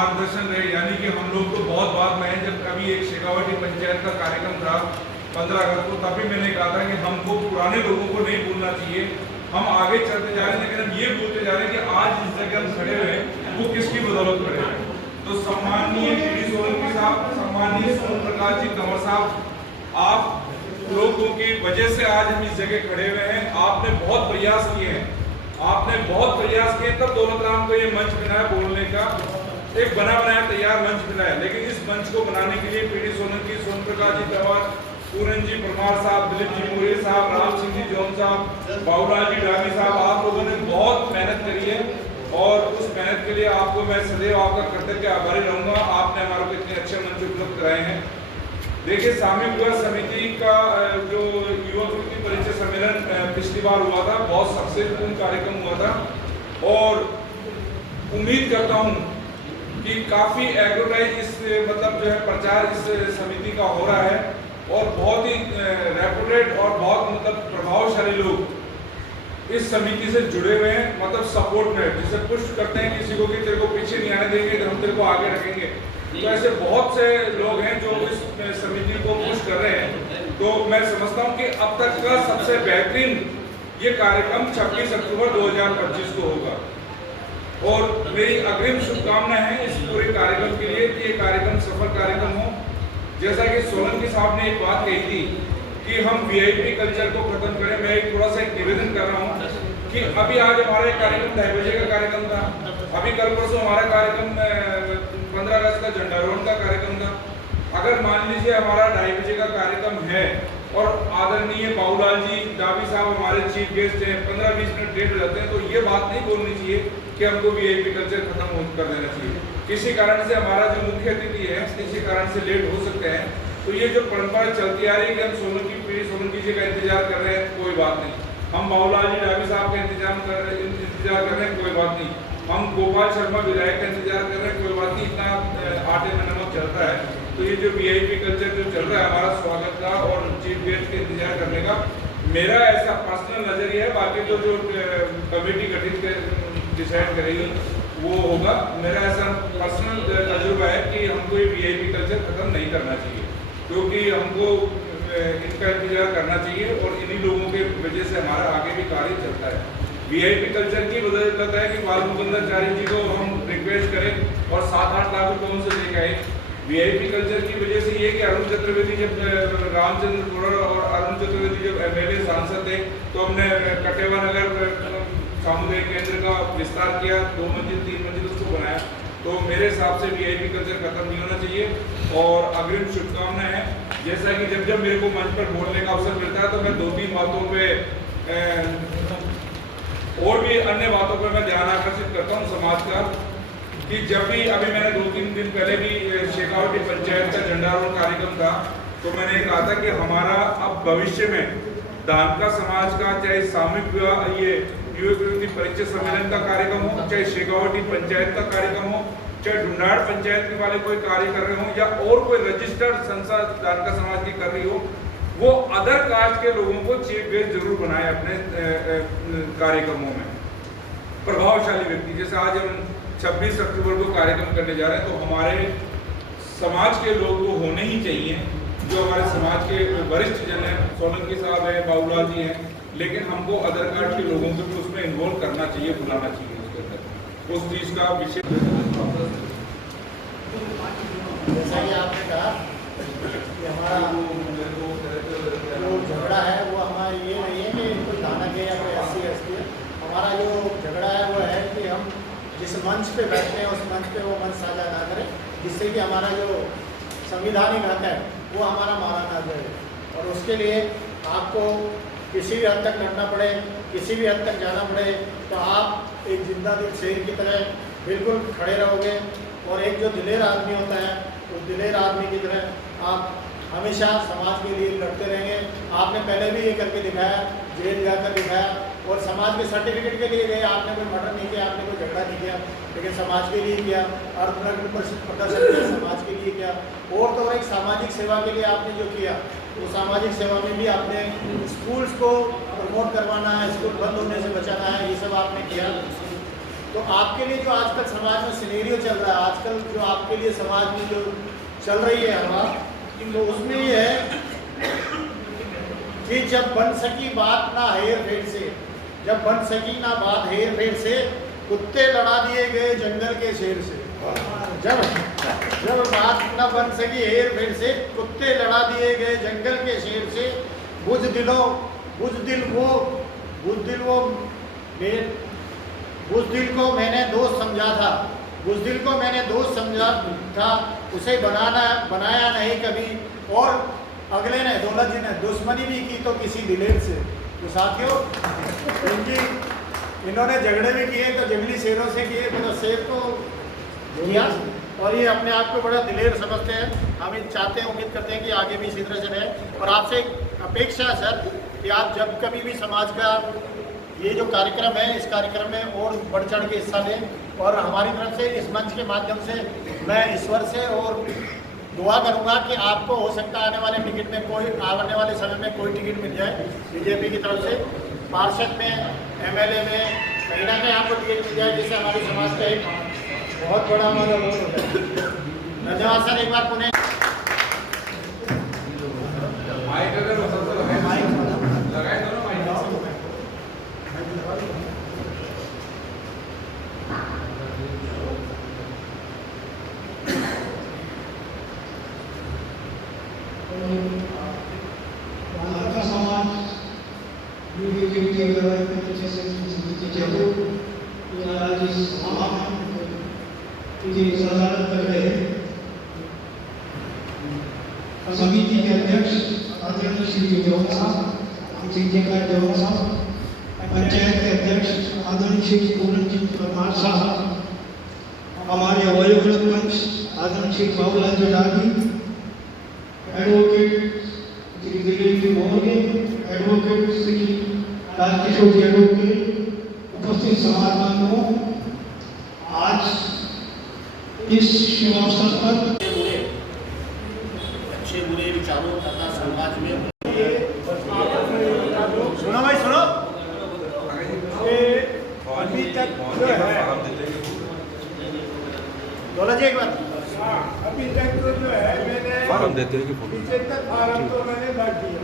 मार्गदर्शन रहे, यानी कि हम लोग तो बहुत बात में हैं, जब कभी एक शेखावाटी पंचायत का कार्यक्रम था 15 अगस्त को, तभी मैंने कहा था कि हमको पुराने लोगों को नहीं भूलना चाहिए, हम आगे चलते जा रहे हैं, लेकिन हम ये भूलते जा रहे हैं कि आज इस जगह हम खड़े हुए हैं वो किसकी बदौलत खड़े हैं। तो सम्माननीय पीडी सोलंकी साहब, सम्माननीय सोम प्रकाश जी कंवर साहब, आप लोगों की वजह से आज हम इस जगह खड़े हुए हैं। आपने बहुत प्रयास किए हैं, आपने बहुत प्रयास किए, तब दौलत राम को ये मंच मिला है बोलने का, एक बना बनाया तैयार मंच मिला है। लेकिन इस मंच को बनाने के लिए पीडी सोलंकी, सोम प्रकाश जी कंवर, पूरन जी परमार साहब, दिलीप जी मुरे साहब, राम सिंह जी जौन साहब, बाबूलाल जी डामी साहब, आप लोगों ने बहुत मेहनत करी है और उस मेहनत के लिए आपको मैं सदैव आपका कर्तव्य आभारी रहूंगा। आपने हमारे को इतने अच्छे मंच उपलब्ध कराए हैं। देखिए, सामूहिक विवाह समिति का जो युवा कृति परिचय सम्मेलन पिछली बार हुआ था, बहुत सक्सेसफुल कार्यक्रम हुआ था और उम्मीद करता हूं कि काफ़ी एडवर्टाइज इस मतलब जो है प्रचार इस समिति का हो रहा है और बहुत ही रेपुटेड और बहुत मतलब प्रभावशाली लोग इस समिति से जुड़े हुए हैं, मतलब सपोर्ट में, जिसे पुश करते हैं किसी को कि तेरे को पीछे नहीं आने देंगे, तो हम तेरे को आगे रखेंगे। तो ऐसे बहुत से लोग हैं जो इस समिति को पुश कर रहे हैं। तो मैं समझता हूं कि अब तक का सबसे बेहतरीन ये कार्यक्रम 26 अक्टूबर 2025 को होगा और मेरी अग्रिम शुभकामनाएं हैं इस पूरे कार्यक्रम के लिए कि ये कार्यक्रम सफल कार्यक्रम हो। जैसा कि सोलंकी साहब ने एक बात कही थी कि हम वीआईपी कल्चर को खत्म करें, मैं एक थोड़ा सा निवेदन कर रहा हूँ कि अभी आज हमारा एक कार्यक्रम 2:30 बजे का कार्यक्रम था, अभी कल परसों हमारा कार्यक्रम 15 अगस्त का झंडारोहण का कार्यक्रम था। अगर मान लीजिए हमारा 2:30 बजे का कार्यक्रम है और आदरणीय बाबूलाल जी डाबी साहब हमारे चीफ गेस्ट हैं, 15-20 मिनट लेट हो जाते हैं, तो ये बात नहीं बोलनी चाहिए कि हमको वीआईपी कल्चर खत्म कर देना चाहिए। किसी कारण से हमारा जो मुख्य अतिथि है किसी कारण से लेट हो सकते हैं, तो ये जो परंपरा चलती आ रही है कि हम सोलंकी पीडी सोलंकी जी का इंतजार कर रहे हैं, कोई बात नहीं, हम बाबूलाल जी डाबी साहब का इंतजार कर रहे हैं, कोई बात नहीं, हम गोपाल शर्मा विधायक का इंतजार कर रहे हैं, कोई बात नहीं, इतना आटे में नमक चलता है। तो ये जो वीआईपी कल्चर जो चल रहा है हमारा स्वागत का और चीफ गेस्ट के इंतजार करने का, मेरा ऐसा पर्सनल नजरिया है, बाकी तो जो कमेटी गठित डिसाइड करेगी वो होगा। मेरा ऐसा पर्सनल तजुर्बा है कि हमको ये वीआईपी कल्चर खत्म नहीं करना चाहिए, क्योंकि हमको इनका इंतजार करना चाहिए और इन्हीं लोगों के वजह से हमारा आगे भी कार्य चलता है। वीआईपी कल्चर की वजह है कि बाल मुकुंदाचार्य जी को हम रिक्वेस्ट करें और 7-8 लाख रुपये उनसे लेके आए। वीआईपी कल्चर की वजह से ये कि अरुण चतुर्वेदी जब रामचंद्र कुरर और अरुण चतुर्वेदी जब एमएलए सांसद थे, तो हमने कटेवा नगर सामुदायिक केंद्र का विस्तार किया, 2 मंजिल 3 मंजिल उसको बनाया। तो मेरे हिसाब से वीआईपी कल्चर खत्म नहीं होना चाहिए और अग्रिम शुभकामनाएं हैं। जैसा कि जब जब मेरे को मंच पर बोलने का अवसर मिलता है तो मैं 2-3 बातों पे और भी अन्य बातों पर मैं ध्यान आकर्षित करता हूँ समाज का, कि जब भी अभी मैंने 2-3 दिन पहले भी शेखावाटी पंचायत का झंडारोहण कार्यक्रम था, तो मैंने कहा था कि हमारा अब भविष्य में दानका समाज का चाहे सामूहिक विवाह ये युवा कृति परिचय सम्मेलन का कार्यक्रम हो, चाहे शेखावाटी पंचायत का कार्यक्रम हो, चाहे ढूंढाड़ पंचायत के वाले कोई कार्य कर रहे हो या और कोई रजिस्टर्ड संस्था दानका समाज की कर रही हो, वो अदर कास्ट के लोगों को चीफ गेस्ट जरूर बनाए अपने कार्यक्रमों में। प्रभावशाली व्यक्ति, जैसे आज हम 26 अक्टूबर को कार्यक्रम करने जा रहे हैं, तो हमारे समाज के लोग तो होने ही चाहिए, जो हमारे समाज के वरिष्ठ जन हैं, सोलंकी साहब हैं, बाबूलाल जी हैं, लेकिन हमको अदर कास्ट के लोगों को भी उसमें इन्वॉल्व करना चाहिए, बुलाना चाहिए उसके अंदर, उस चीज़ का विषय। जैसा कि आपने कहा कि हमारा जो झगड़ा है वो हमारा ये नहीं है कि कोई दानक है या कोई SC/ST है। हमारा जो झगड़ा है वो है कि हम जिस मंच पे बैठते हैं उस मंच पे वो मंच साझा ना करें, जिससे कि हमारा जो संविधानिक हक है वो हमारा मारा ना जाए। और उसके लिए आपको किसी भी हद तक लड़ना पड़े, किसी भी हद तक जाना पड़े, तो आप एक जिंदा दिल शेर की तरह बिल्कुल खड़े रहोगे और एक जो दिलेर आदमी होता है उस दिलेर आदमी की तरह आप हमेशा समाज के लिए लड़ते रहेंगे। आपने पहले भी ये करके दिखाया, जेल जाकर दिखाया और समाज के सर्टिफिकेट के लिए गए, आपने कोई मर्डर नहीं किया, आपने कोई झगड़ा नहीं किया, लेकिन समाज के लिए किया, अर्धनग्न प्रदर्शन किया, समाज के लिए किया। और तो एक सामाजिक सेवा के लिए आपने जो किया, तो सामाजिक सेवा में भी आपने स्कूल्स को प्रमोट करवाना है, स्कूल बंद होने से बचाना है, ये सब आपने किया। तो आपके लिए जो आजकल समाज में सिनेरियो चल रहा है, आजकल जो आपके लिए समाज में जो चल रही है हवा, तो उसमें ये है कि जब बन सकी बात ना हेर फेर से, जब बन सकी ना बात हेर फेर से, कुत्ते लड़ा दिए गए जंगल के शेर से। जब जब बात न बन सकी हेर फेर से, कुत्ते लड़ा दिए गए जंगल के शेर से। बुझ दिल को मैंने दोस्त समझा था, बुज़दिल को मैंने दोस्त समझा था, उसे बनाया नहीं कभी। और अगले ने, दौलत जी ने दुश्मनी भी की तो किसी दिलेर से। तो साथियों, इन्होंने झगड़े भी किए तो जंगली शेरों से किए, मतलब शेर तो किया, और ये अपने आप को बड़ा दिलेर समझते हैं। हम चाहते हैं, उम्मीद करते हैं कि आगे भी इसी तरह से रहे। और आपसे एक अपेक्षा है सर कि आप जब कभी भी समाज का ये जो कार्यक्रम है, इस कार्यक्रम में और बढ़ चढ़ के हिस्सा लें। और हमारी तरफ से इस मंच के माध्यम से मैं ईश्वर से और दुआ करूंगा कि आपको हो सकता है आने वाले टिकट में कोई, आने वाले समय में कोई टिकट मिल जाए बीजेपी की तरफ से, पार्षद में, एमएलए में, कहीं ना कहीं आपको टिकट मिल जाए, जिससे हमारी समाज का एक बहुत बड़ा हमारा रोल हो जाए। धन्यवाद सर, एक बार पुनः माइक अगर हो सकता है लगाए दो ना माइक। का समाज समिति के अध्यक्ष आदरणीय श्री जौहर साहब, पंचायत के अध्यक्ष आदरणीय श्री पूरनजीत परमार साहब, हमारे वयोवृद्ध मंच आदरणीय श्री बाबूलाल जोडागी, एडवोकेट श्री दिलीप मोहन, एडवोकेट श्री राजकिशोर यादव के उपस्थित समाज बांधवों, आज इस शुभ अवसर पर अच्छे बुरे विचारों तथा समाज में सुनो भाई सुनो, अभी तक जो है बोला जी एक बार, अभी तक तो जो है मैंने फार्म देते हैं कि पीछे तक फार्म तो मैंने भर दिया।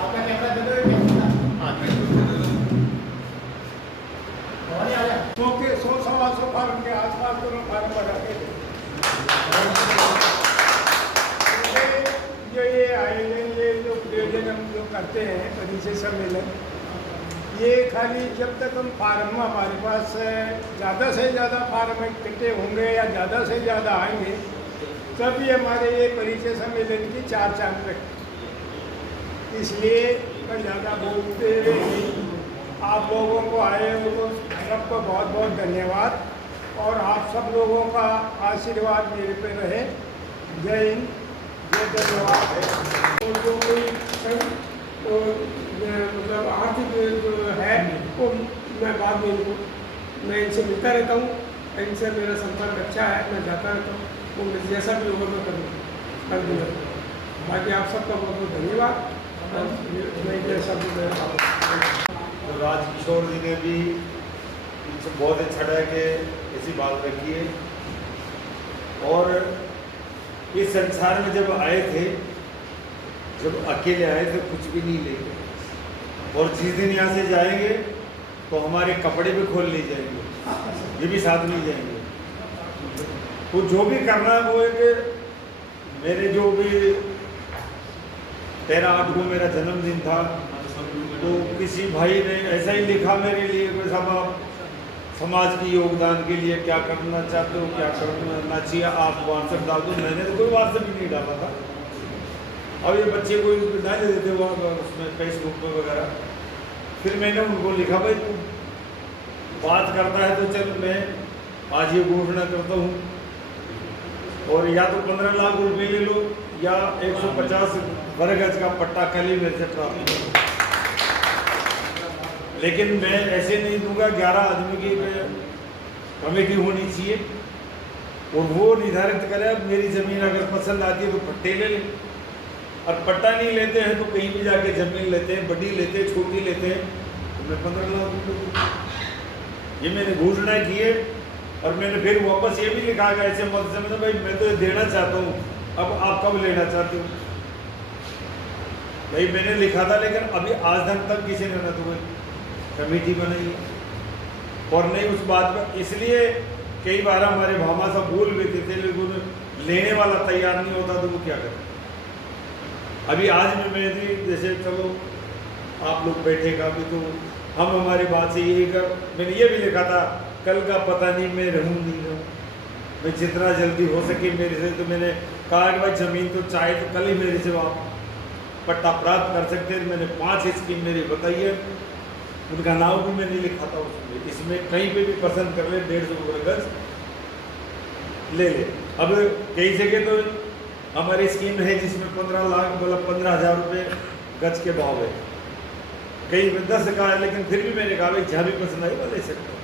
आपका कैमरा दे दो, के 100-125 फार्म के आसपास दोनों फार्म बढ़ा के जो ये आयोजन, ये जो प्रयोजन हम जो करते हैं परिचय सम्मेलन, ये खाली जब तक हम फार्म हमारे पास ज़्यादा से ज़्यादा फार्म इकट्ठे होंगे या ज़्यादा से ज़्यादा आएंगे, तभी हमारे ये परिचय सम्मेलन की चार चांद रखें। इसलिए मैं ज़्यादा बोलते हुए नहीं, आप लोगों को आए उनको सबको बहुत बहुत धन्यवाद, और आप सब लोगों का आशीर्वाद मेरे पे रहे। जय हिंद, जय धन्यवाद। तो जो कोई तो मतलब आर्थिक जो है वो मैं बाद में मैं इनसे मिलता रहता हूँ, इनसे मेरा संपर्क अच्छा है, मैं जाता रहता हूँ, वो जैसा भी होगा मैं कर दूँगा। बाकी आप सबका बहुत बहुत धन्यवाद। तो राजकिशोर जी ने भी इनसे बहुत अच्छा लगा कि ऐसी बात रखी है। और इस संसार में जब आए थे, जब अकेले आए थे, कुछ भी नहीं लेके, और जिस दिन यहाँ से जाएंगे तो हमारे कपड़े भी खोल ले जाएंगे, ये भी साथ नहीं जाएंगे। तो जो भी करना है वो एक, मेरे जो भी 13/8 को मेरा जन्मदिन था, तो किसी भाई ने ऐसा ही लिखा मेरे लिए कि साहब समाज की योगदान के लिए क्या करना चाहते हो, क्या करना चाहिए, आप व्हाट्सएप डाल दो। मैंने तो कोई व्हाट्सएप ही नहीं डाला था। अब ये बच्चे को डाल देते वहाँ उसमें फेसबुक पे वगैरह, फिर मैंने उनको लिखा, भाई तू बात करता है तो चल मैं आज ये घोषणा करता हूँ, और या तो 15 लाख रुपए ले लो या 150 वर्ग गज का पट्टा कल ही मेरे से प्राप्त करो। लेकिन मैं ऐसे नहीं दूंगा, 11 आदमी की कमेटी होनी चाहिए और वो निर्धारित करे अब मेरी ज़मीन अगर पसंद आती है तो पट्टे ले लें, और पट्टा नहीं लेते हैं तो कहीं भी जाके ज़मीन लेते हैं, बड़ी लेते हैं, छोटी लेते हैं, तो मैं 15 लाख रुपये दूंगा। ये मैंने घोषणा की है। और मैंने फिर वापस ये भी लिखा कि ऐसे मत समझो भाई मैं तो ये देना चाहता हूँ, अब आप कब लेना चाहते हो। भाई मैंने लिखा था, लेकिन अभी आज तक किसी ने ना तो कोई कमेटी बनाई है और नहीं उस बात पर। इसलिए कई बार हमारे भामा साहब बोल भी देते, लेकिन लेने वाला तैयार नहीं होता तो वो क्या करें। अभी आज में मैं थी, जैसे चलो आप लोग बैठेगा भी तो हम हमारी बात से यही कर, मैंने ये भी लिखा था कल का पता नहीं मैं रहूँ नहीं रहूँ, मैं जितना जल्दी हो सके मेरे से। तो मैंने कहा कि भाई ज़मीन तो चाहे तो कल ही मेरे से आप पट्टा प्राप्त कर सकते हैं। मैंने 5 स्कीम मेरी बताई है, उनका नाम भी मैंने लिखा था उसमें। इसमें कहीं पे भी पसंद कर ले 150 गज ले ले। अब कई जगह तो हमारी स्कीम है जिसमें 15 लाख मतलब 15,000 रुपये गज के भाव है, कहीं में 10 का है, लेकिन फिर भी मैंने कहा भाई जहाँ भी पसंद आई वो ले सकते हो।